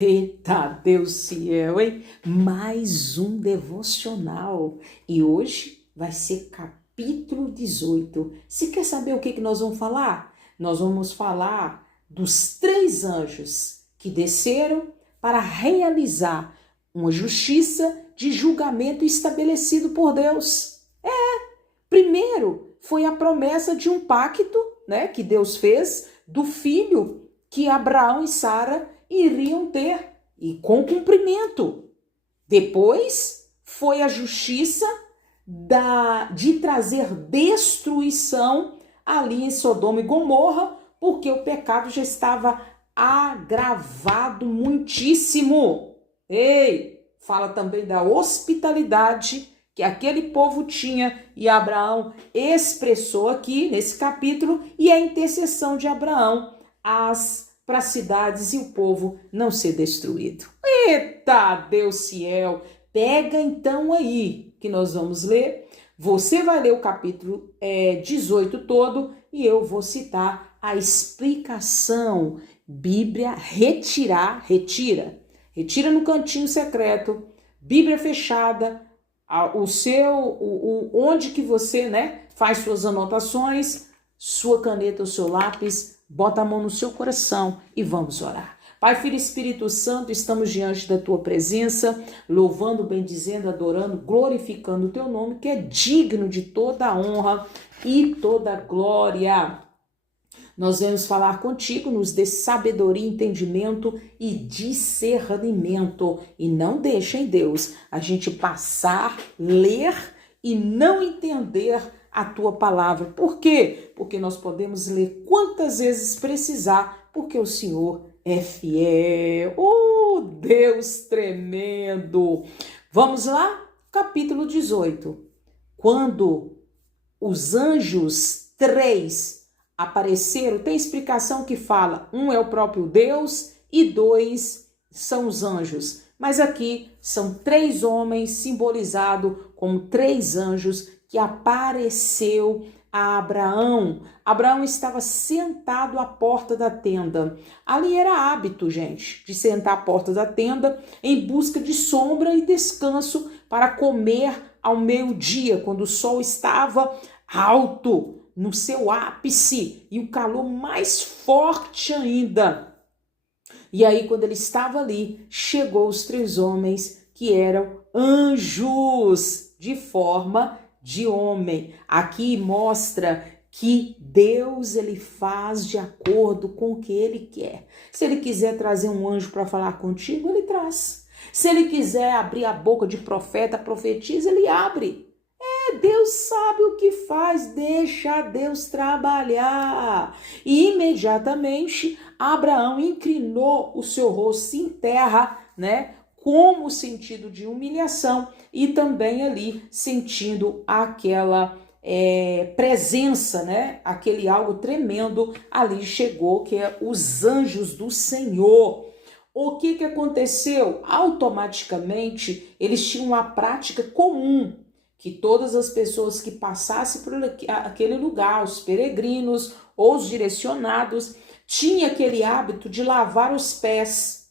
Eita, Deus fiel, hein? Mais um devocional. E hoje vai ser capítulo 18. Se quer saber o que nós vamos falar? Nós vamos falar dos três anjos que desceram para realizar uma justiça de julgamento estabelecido por Deus. Primeiro foi a promessa de um pacto, né, que Deus fez do filho que Abraão e Sara iriam ter, e com cumprimento. Depois foi a justiça de trazer destruição ali em Sodoma e Gomorra, porque o pecado já estava agravado muitíssimo. Ei, fala também da hospitalidade que aquele povo tinha, e Abraão expressou aqui nesse capítulo, e a intercessão de Abraão para as cidades e o povo não ser destruído. Eita, Deus fiel! Pega então aí que nós vamos ler. Você vai ler o capítulo 18 todo e eu vou citar a explicação. Bíblia retira no cantinho secreto, Bíblia fechada, onde que você, faz suas anotações, sua caneta, o seu lápis, bota a mão no seu coração e vamos orar. Pai, Filho e Espírito Santo, estamos diante da tua presença, louvando, bendizendo, adorando, glorificando o teu nome, que é digno de toda a honra e toda a glória. Nós vamos falar contigo, nos dê sabedoria, entendimento e discernimento. E não deixa em Deus a gente passar, ler e não entender a tua palavra. Por quê? Porque nós podemos ler quantas vezes precisar, porque o Senhor é fiel. Oh, Deus tremendo! Vamos lá? Capítulo 18. Quando os anjos 3 apareceram, tem explicação que fala, um é o próprio Deus e 2 são os anjos. Mas aqui são 3 homens simbolizados como 3 anjos que apareceu a Abraão. Abraão estava sentado à porta da tenda. Ali era hábito, gente, de sentar à porta da tenda em busca de sombra e descanso para comer ao meio-dia, quando o sol estava alto, no seu ápice, e o calor mais forte ainda. E aí, quando ele estava ali, chegou os 3 homens que eram anjos de forma de homem. Aqui mostra que Deus, ele faz de acordo com o que ele quer. Se ele quiser trazer um anjo para falar contigo, ele traz. Se ele quiser abrir a boca de profeta, profetiza, ele abre. Deus sabe o que faz, deixa Deus trabalhar. E imediatamente Abraão inclinou o seu rosto em terra, como sentido de humilhação e também ali sentindo aquela presença, aquele algo tremendo ali chegou, que é os anjos do Senhor. O que aconteceu? Automaticamente eles tinham uma prática comum, que todas as pessoas que passassem por aquele lugar, os peregrinos ou os direcionados, tinham aquele hábito de lavar os pés,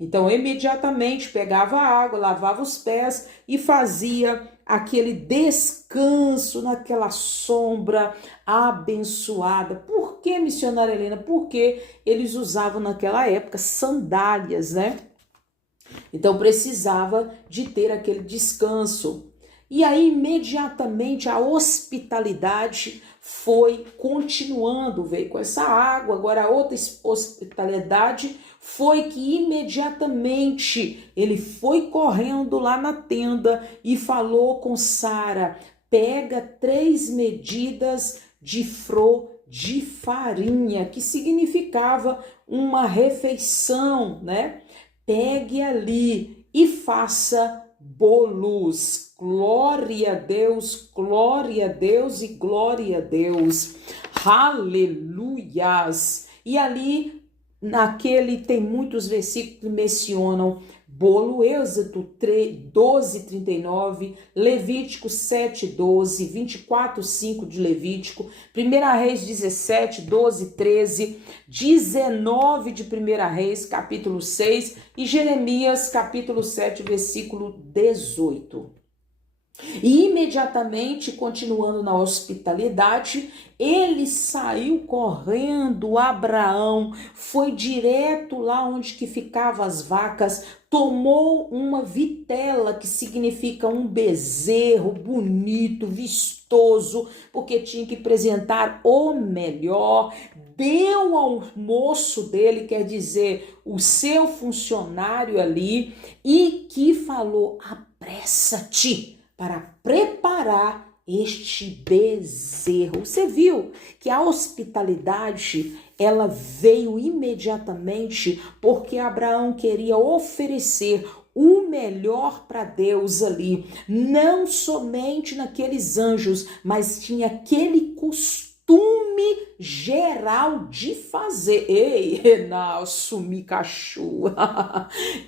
Então, imediatamente pegava a água, lavava os pés e fazia aquele descanso naquela sombra abençoada. Por que, missionária Helena? Porque eles usavam naquela época sandálias, Então, precisava de ter aquele descanso. E aí, imediatamente, a hospitalidade foi continuando, veio com essa água. Agora, a outra hospitalidade foi que imediatamente ele foi correndo lá na tenda e falou com Sara: pega 3 medidas de flor de farinha, que significava uma refeição, Pegue ali e faça bolos. Glória a Deus e glória a Deus. Aleluias. E ali, tem muitos versículos que mencionam bolo, Êxodo 12:39, Levítico 7:12, 24:5 de Levítico, 1 Reis 17:12, 13, 19 de 1 Reis, capítulo 6 e Jeremias, capítulo 7, versículo 18. E imediatamente, continuando na hospitalidade, ele saiu correndo, Abraão foi direto lá onde que ficavam as vacas, tomou uma vitela, que significa um bezerro bonito, vistoso, porque tinha que apresentar o melhor, deu ao moço dele, quer dizer, o seu funcionário ali, e que falou: apressa-te para preparar este bezerro. Você viu que a hospitalidade, ela veio imediatamente porque Abraão queria oferecer o melhor para Deus ali, não somente naqueles anjos, mas tinha aquele costume geral de fazer. Ei, nosso Micachu.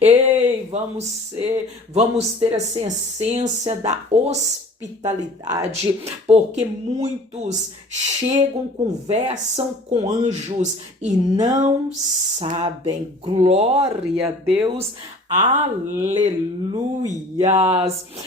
Ei, vamos ter essa essência da hospitalidade, porque muitos chegam, conversam com anjos e não sabem. Glória a Deus. Aleluias!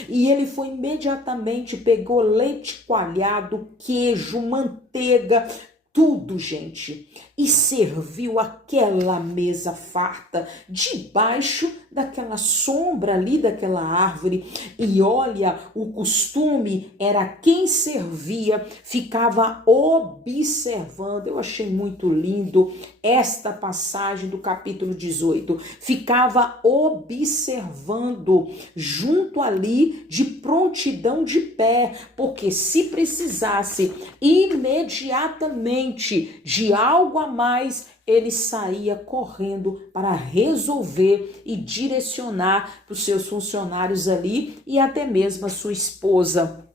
E ele foi imediatamente, pegou leite coalhado, queijo, manteiga, tudo, gente, e serviu aquela mesa farta debaixo daquela sombra ali daquela árvore. E olha, o costume era quem servia ficava observando. Eu achei muito lindo esta passagem do capítulo 18. Ficava observando junto ali, de prontidão de pé, porque se precisasse imediatamente de algo a mais, ele saía correndo para resolver e direcionar para os seus funcionários ali e até mesmo a sua esposa.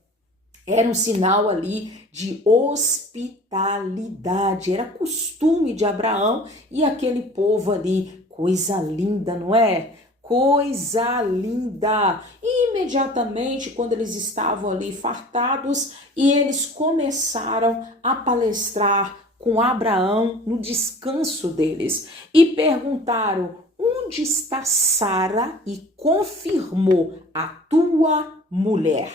Era um sinal ali de hospitalidade, era costume de Abraão e aquele povo ali. Coisa linda, não é? Coisa linda! E imediatamente, quando eles estavam ali fartados, e eles começaram a palestrar com Abraão no descanso deles e perguntaram: onde está Sara? E confirmou: a tua mulher.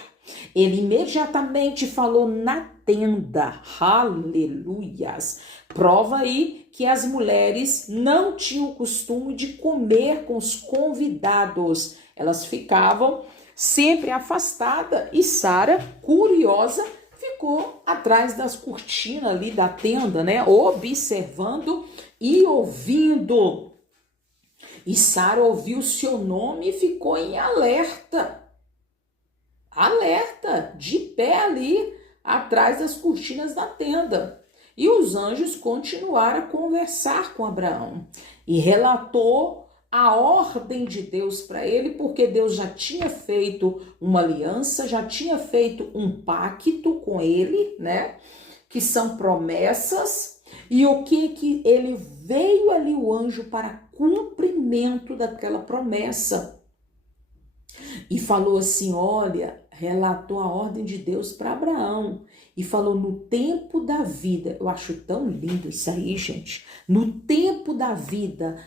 Ele imediatamente falou: na tenda. Aleluias! Prova aí que as mulheres não tinham o costume de comer com os convidados. Elas ficavam sempre afastadas e Sara, curiosa, ficou atrás das cortinas ali da tenda, né? Observando e ouvindo. E Sara ouviu seu nome e ficou em alerta. Alerta, de pé ali, atrás das cortinas da tenda. E os anjos continuaram a conversar com Abraão. E relatou a ordem de Deus para ele, porque Deus já tinha feito uma aliança, já tinha feito um pacto com ele, né? Que são promessas. E o que ele veio ali, o anjo, para cumprimento daquela promessa. E falou assim: olha, relatou a ordem de Deus para Abraão. E falou: no tempo da vida. Eu acho tão lindo isso aí, gente. No tempo da vida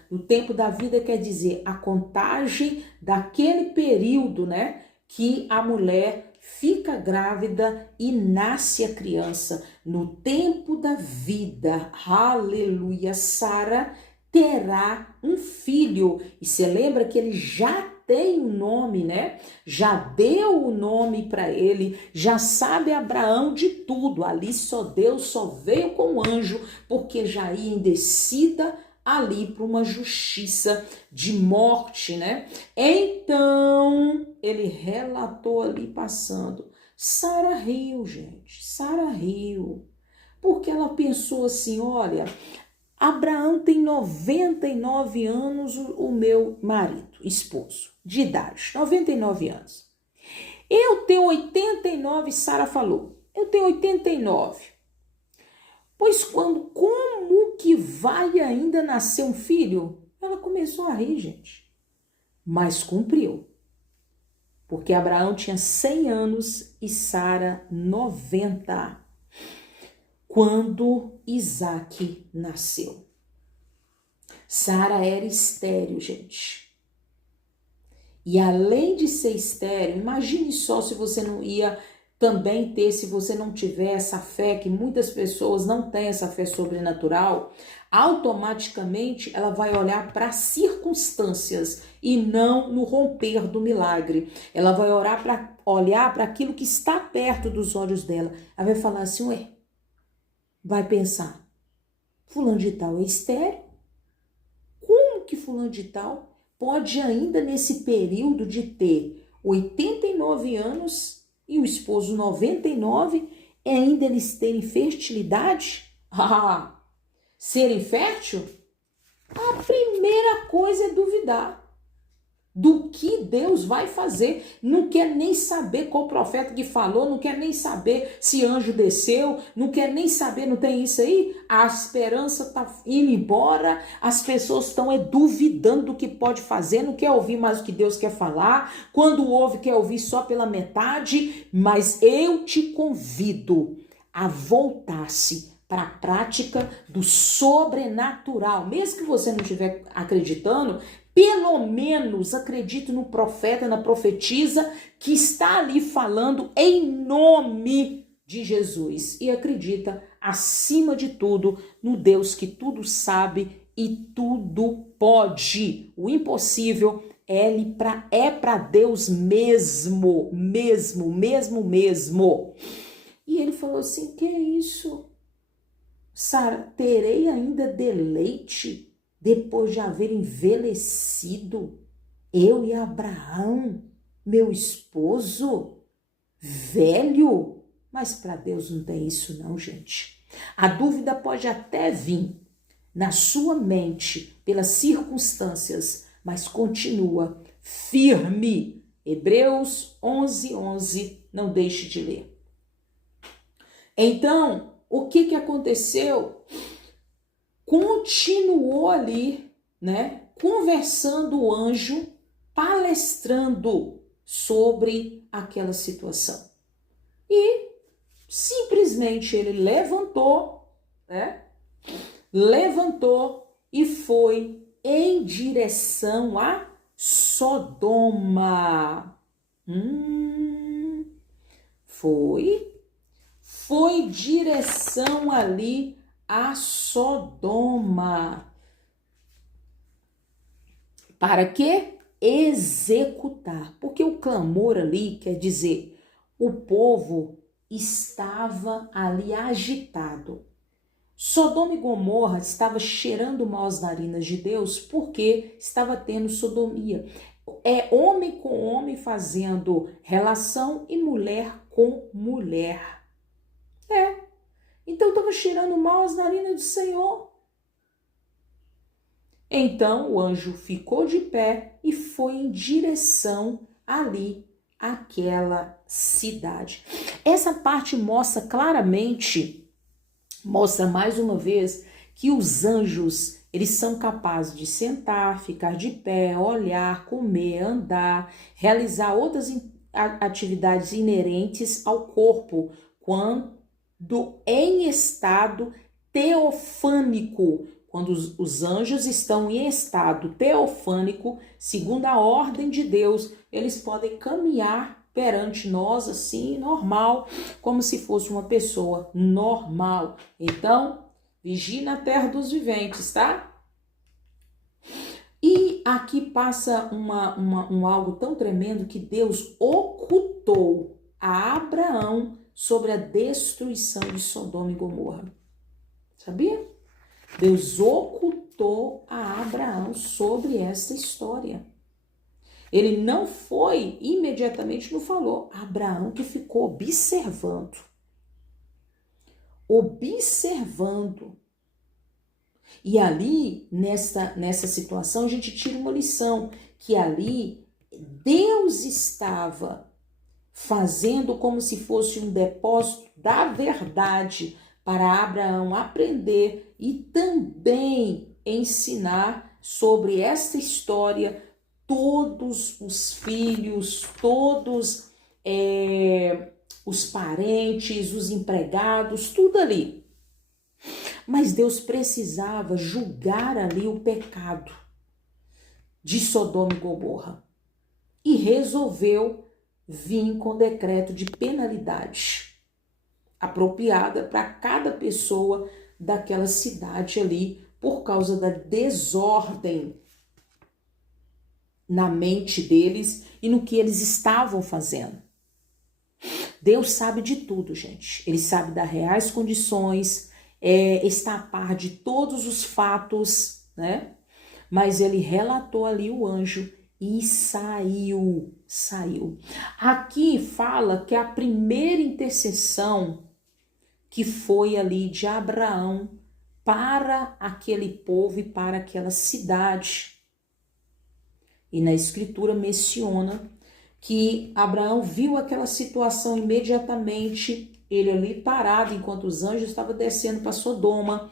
quer dizer a contagem daquele período, né? Que a mulher fica grávida e nasce a criança. No tempo da vida, aleluia, Sara terá um filho. E você lembra que ele já tem um nome, né? Já deu o nome para ele, já sabe Abraão de tudo. Ali Deus só veio com o anjo, porque já ia em descida ali para uma justiça de morte, né? Então, ele relatou ali passando. Sara riu, gente. Sara riu, porque ela pensou assim: olha, Abraão tem 99 anos, o meu marido, esposo, de idade, 99 anos. Eu tenho 89, Sara falou, eu tenho 89. Pois como que vai ainda nascer um filho? Ela começou a rir, gente. mas cumpriu. Porque Abraão tinha 100 anos e Sara 90, quando Isaque nasceu. Sara era estéril, gente. E além de ser estéril, imagine só se você não ia também ter, se você não tiver essa fé, que muitas pessoas não têm essa fé sobrenatural, automaticamente ela vai olhar para as circunstâncias e não no romper do milagre. Ela vai olhar para aquilo que está perto dos olhos dela. Ela vai falar assim, ué, vai pensar, fulano de tal é estéril? Como que fulano de tal pode ainda nesse período de ter 89 anos e o esposo 99 e ainda eles terem fertilidade? Ah, ser infértil? A primeira coisa é duvidar do que Deus vai fazer. Não quer nem saber qual profeta que falou, não quer nem saber se anjo desceu, não quer nem saber, não tem isso aí? A esperança está indo embora, as pessoas estão duvidando do que pode fazer, não quer ouvir mais o que Deus quer falar, quando ouve quer ouvir só pela metade, mas eu te convido a voltar-se para a prática do sobrenatural. Mesmo que você não estiver acreditando, pelo menos acredite no profeta, na profetisa que está ali falando em nome de Jesus. E acredita, acima de tudo, no Deus que tudo sabe e tudo pode. O impossível é para Deus mesmo. E ele falou assim, que é isso? Sara, terei ainda deleite depois de haver envelhecido, eu e Abraão, meu esposo, velho? Mas para Deus não tem isso não, gente. A dúvida pode até vir na sua mente pelas circunstâncias, mas continua firme. Hebreus 11:11, não deixe de ler. Então, o que aconteceu? Continuou ali, né, conversando o anjo, palestrando sobre aquela situação. E simplesmente ele levantou, né, e foi em direção a Sodoma. Foi direção ali a Sodoma. Para quê? Executar. Porque o clamor ali quer dizer, o povo estava ali agitado. Sodoma e Gomorra estava cheirando mal as narinas de Deus porque estava tendo sodomia. É homem com homem fazendo relação e mulher com mulher. Então estava cheirando mal as narinas do Senhor. Então o anjo ficou de pé e foi em direção ali àquela cidade. Essa parte mostra claramente, mostra mais uma vez que os anjos, eles são capazes de sentar, ficar de pé, olhar, comer, andar, realizar outras atividades inerentes ao corpo, quando em estado teofânico. Quando os anjos estão em estado teofânico, segundo a ordem de Deus, eles podem caminhar perante nós assim, normal, como se fosse uma pessoa normal. Então, vigie na terra dos viventes, tá? E aqui passa algo tão tremendo que Deus ocultou a Abraão sobre a destruição de Sodoma e Gomorra. Sabia? Deus ocultou a Abraão sobre essa história. Ele não foi, imediatamente não falou. Abraão que ficou observando. E ali, nessa situação, a gente tira uma lição, que ali Deus estava fazendo como se fosse um depósito da verdade para Abraão aprender e também ensinar sobre esta história todos os filhos, todos os parentes, os empregados, tudo ali. Mas Deus precisava julgar ali o pecado de Sodoma e Gomorra e resolveu vir com decreto de penalidade apropriada para cada pessoa daquela cidade ali por causa da desordem na mente deles e no que eles estavam fazendo. Deus sabe de tudo, gente. Ele sabe das reais condições, está a par de todos os fatos, né? Mas ele relatou ali o anjo e saiu. Aqui fala que a primeira intercessão que foi ali de Abraão para aquele povo e para aquela cidade. E na escritura menciona que Abraão viu aquela situação imediatamente, ele ali parado enquanto os anjos estavam descendo para Sodoma,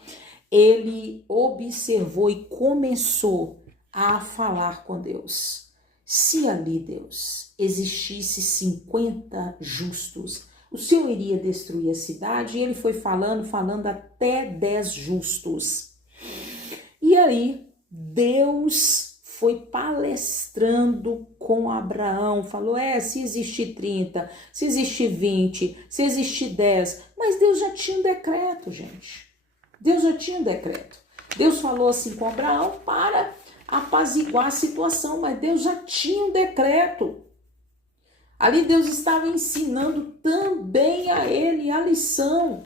ele observou e começou a falar com Deus. Se ali, Deus, existisse 50 justos, o Senhor iria destruir a cidade? E ele foi falando até 10 justos. E aí, Deus foi palestrando com Abraão, falou, se existir 30, se existir 20, se existir 10, mas Deus já tinha um decreto, gente. Deus já tinha um decreto. Deus falou assim com Abraão para apaziguar a situação, mas Deus já tinha um decreto. Ali Deus estava ensinando também a ele a lição.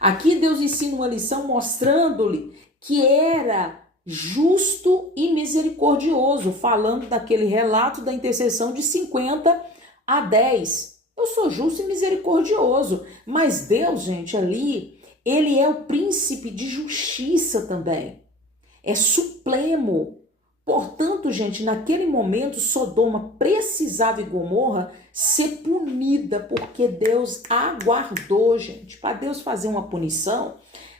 Aqui Deus ensina uma lição mostrando-lhe que era justo e misericordioso, falando daquele relato da intercessão de 50 a 10. Eu sou justo e misericordioso, mas Deus, gente, ali, ele é o príncipe de justiça também, é supremo. Portanto, gente, naquele momento, Sodoma precisava e Gomorra ser punida, porque Deus aguardou, gente. Para Deus fazer uma punição,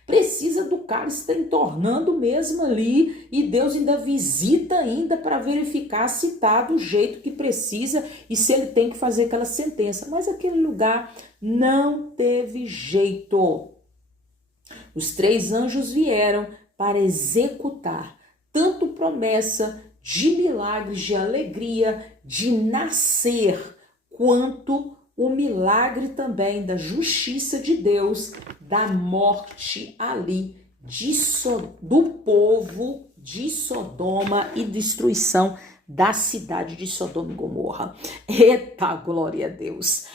precisa do cara estar entornando mesmo ali, e Deus ainda visita ainda para verificar se está do jeito que precisa e se ele tem que fazer aquela sentença. Mas aquele lugar não teve jeito. Os 3 anjos vieram para executar tanto promessa de milagres, de alegria, de nascer, quanto o milagre também da justiça de Deus, da morte ali do povo de Sodoma e destruição da cidade de Sodoma e Gomorra. Eita, glória a Deus!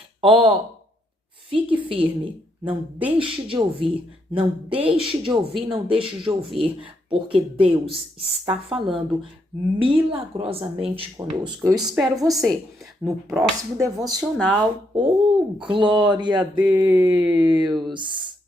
Fique firme, não deixe de ouvir, não deixe de ouvir, não deixe de ouvir, porque Deus está falando milagrosamente conosco. Eu espero você no próximo devocional. Oh, glória a Deus!